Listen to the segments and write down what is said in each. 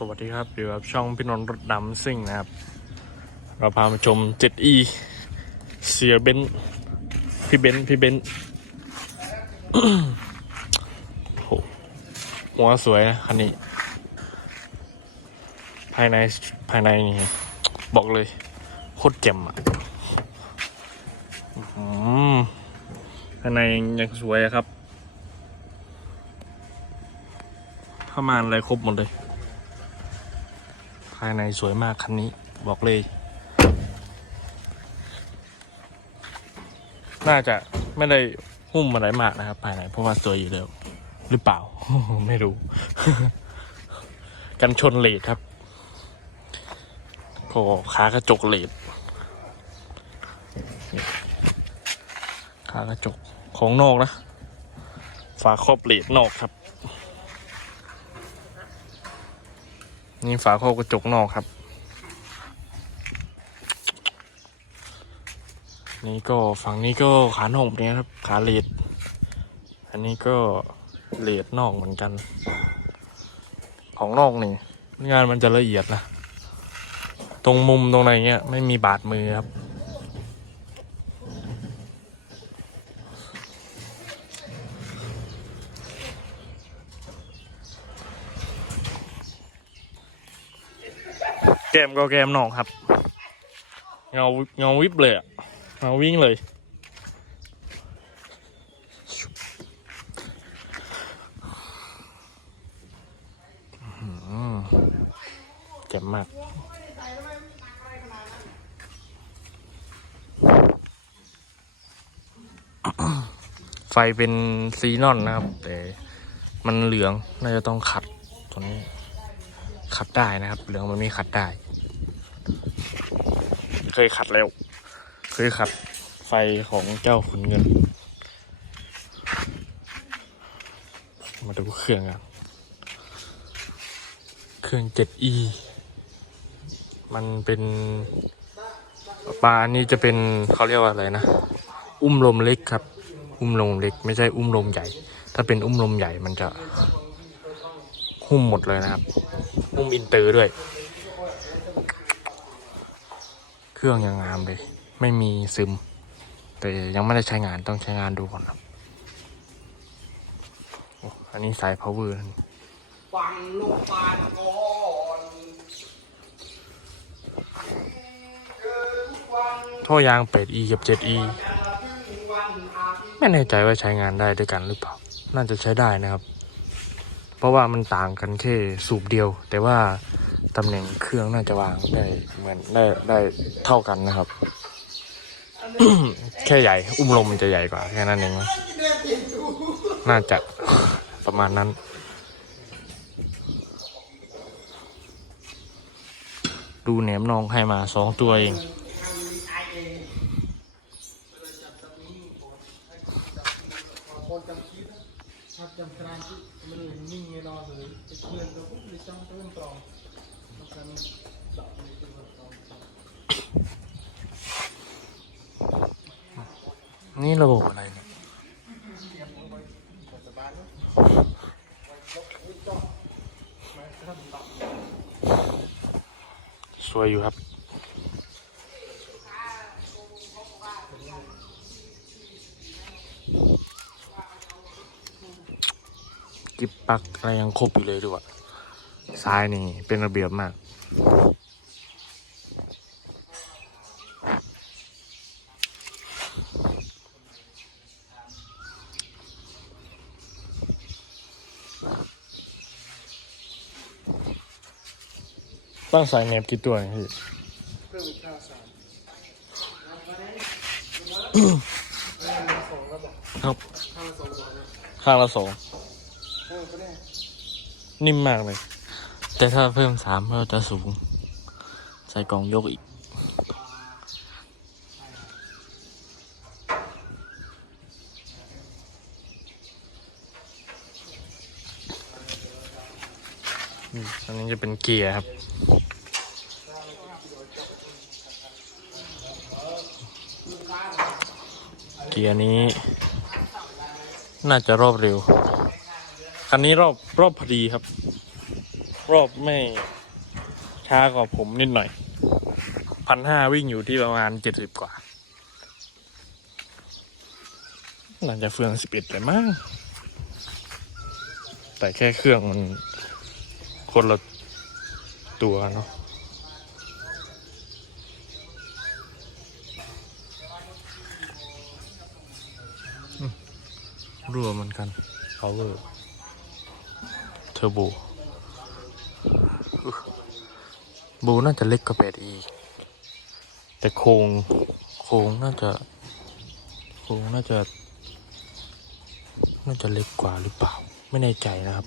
สวัสดีครับอยู่กับช่องพี่นนท์รถดำซิ่งนะครับ เราพามาชม 7e เสียเบนพี่เบนพี่เบนโหหัวสวยนะคันนี้ ภายในภายในนี่บอกเลย โคตรเจ๋มอะอืมภายในยังสวยอะครับผ้าม่านอะไรครบหมดเลย ภายในสวยมากคันนี้บอกเลย น่าจะไม่ได้หุ้มอะไรมากนะครับ ภายในเพราะว่าสวยอยู่แล้วหรือเปล่า ไม่รู้ กันชนเลดครับก็ขากระจกเลดขากระจกของนอกนะ ฝาครอบเลดนอกครับ นี่ฝาครอบกระจกนอกครับ นี่ก็ฝั่งนี้ก็ขาหนอกเนี่ยครับ ขาเลดอันนี้ก็เลดนอกเหมือนกัน ของนอกนี่ งานมันจะละเอียดนะ ตรงมุมตรงไหนเงี้ยไม่มีบาดมือครับ กมก็แกมนอกครับ เงาเงาวิบเลยอะเงาวิ่งเลยอื้อหือเจ็บมากไฟเป็นซีนอนนะครับ แต่มันเหลืองน่าจะต้องขัดตัวนี้ขัดได้นะครับ เหลืองมันไม่ขัดได้ เคยขัดแล้ว เคยขัดไฟของเจ้าขุนเงิน มาดูเครื่องกันเครื่อง 7e มันเป็นปลาอันนี้จะเป็นเขาเรียกว่าอะไรนะ อุ้มลมเล็กครับ อุ้มลมเล็ก ไม่ใช่อุ้มลมใหญ่ ถ้าเป็นอุ้มลมใหญ่มันจะหุ้มหมดเลยนะครับ หุ้มอินเตอร์ด้วย เค รื่องยังงามเลย ไม่มีซึม แต่ยังไม่ได้ใช้งานต้องใช้งานดูก่อนครับโอ้อันนี้สาย power นั่นฟังลูกปานก่อนเกิดทุกวันท่อยาง 8e กับ 7e ถึงวันอาทิตย์ไม่แน่ใจว่าใช้งานได้ด้วยกันหรือเปล่า น่าจะใช้ได้นะครับ เพราะว่ามันต่างกันแค่สูบเดียว แต่ว่า ตำแหน่งเครื่องน่าจะวางได้เหมือนได้ได้เท่ากันนะครับ แค่ใหญ่ อุ้มลมมันจะใหญ่กว่าแค่นั้นเองน่าจะประมาณนั้นดูแหนมนองให้มาสองตัวเอง คนจำคิดถ้าจำกรานที่มันนิ่งไงนอนเลยไปเพื่อนเราปุ๊บเลยจ้องเต้นตรองแล้วกันดับเลยเป็นตรอง นี่ระบบอะไรเนี่ยสวยอยู่ครับ กิบปักอะไรยังครบอยู่เลยด้วยซ้ายนี่เป็นระเบียบมาก ต้องใส่เนบกี่ตัวเนี่ยพี่เพิ่มอีกข้าวสารสองก็บอกครับข้าวสองบอกนะข้างละสองเออก็ได้นิ่มมากเลย แต่ถ้าเพิ่มสามก็จะสูง ใส่กล่องยกอีก อันนี้จะเป็นเกียร์ครับ เกียร์นี้ น่าจะรอบเร็ว คันนี้รอบรอบพอดีครับ รอบไม่ช้ากว่าผมนิดหน่อยพันห้าวิ่งอยู่ที่ประมาณเจ็ดสิบกว่า น่าจะเฟืองสิบเอ็ดเลยมั้งแต่แค่เครื่องมัน คนละตัวเนาะอืมรั่วเหมือนกัน power turbo บูน่าจะเล็กกว่าแปดอีแต่โครงโครงน่าจะ โครงน่าจะ น่าจะเล็กกว่าหรือเปล่า ไม่แน่ใจนะครับ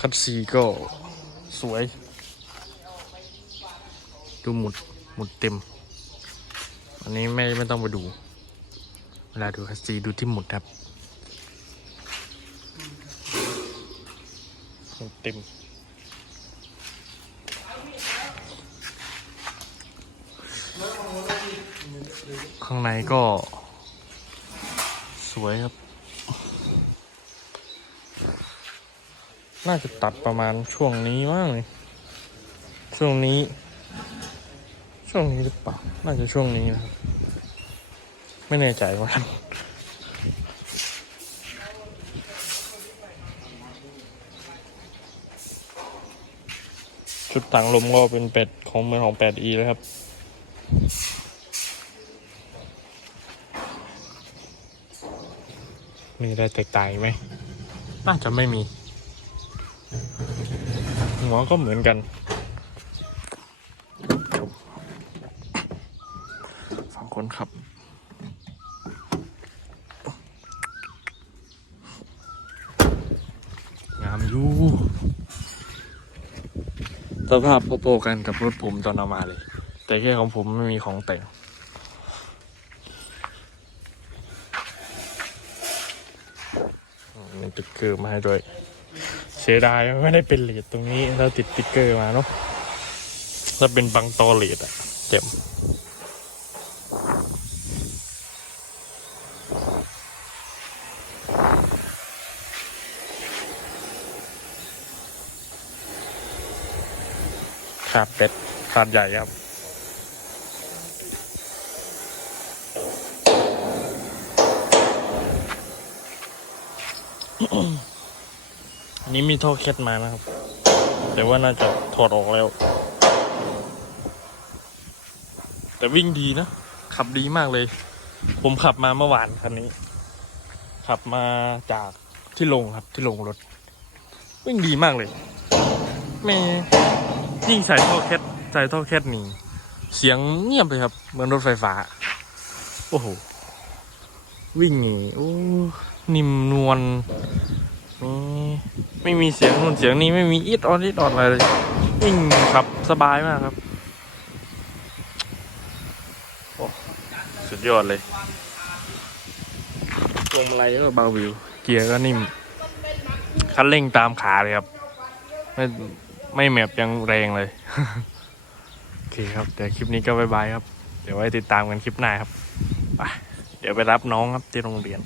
คัดซีก็สวย ดูหมุดหมุดเต็ม อันนี้ไม่ไม่ต้องไปดู เวลาดูคัดซีดูที่หมุดครับหมุดเต็มข้างในก็ สวยครับ น่าจะตัดประมาณช่วงนี้มั้งเลย ช่วงนี้ ช่วงนี้หรือเปล่า น่าจะช่วงนี้นะครับ ไม่แน่ใจว่ากชุดถังลมก็เป็นเป็ดของเมือนของ 8e เลยครับ มีอะไรแตกต่างอีกไหม น่าจะไม่มี หัวก็เหมือนกัน ฝั่งคนขับ งามอยู่สภาพโปรๆกันกับรถผมตอนเอามาเลย แต่แค่ของผมไม่มีของแต่งมีติ๊กเกอร์มาให้ด้วย เสียดายไม่ได้เป็นเลดตรงนี้เราติดติ๊กเกอร์มาเนาะถ้าเป็นบางตอเลดอะเจ็บขาดเป็ดขาดใหญ่ครับอัน นี้มีท่อแคทมานะครับ แต่ว่าน่าจะถอดออกแล้ว แต่วิ่งดีนะ ขับดีมากเลย ผมขับมาเมื่อวานคันนี้ ขับมาจากที่ลงครับที่ลงรถ วิ่งดีมากเลยไม่ยิ่งใส่ท่อแคทใส่ท่อแคทนี่ เสียงเงียบเลยครับ เหมือนรถไฟฟ้า โอ้โห วิ่งนี่โอ้นิ่มนวล นี่ไม่มีเสียงนู่นเสียงนี้ไม่มีอิดออนอิดออนอะไรเลยวิ่งขับสบายมากครับโอ้สุดยอดเลยพวงมาลัยก็เบาวิว เกียร์ก็นิ่ม คันเร่งตามขาเลยครับ ไม่ไม่แมบยังแรงเลย โอเคครับ เดี๋ยวคลิปนี้ก็บายบายครับ เดี๋ยวไว้ติดตามกันคลิปหน้าครับไปเดี๋ยวไปรับน้องครับที่โรงเรียน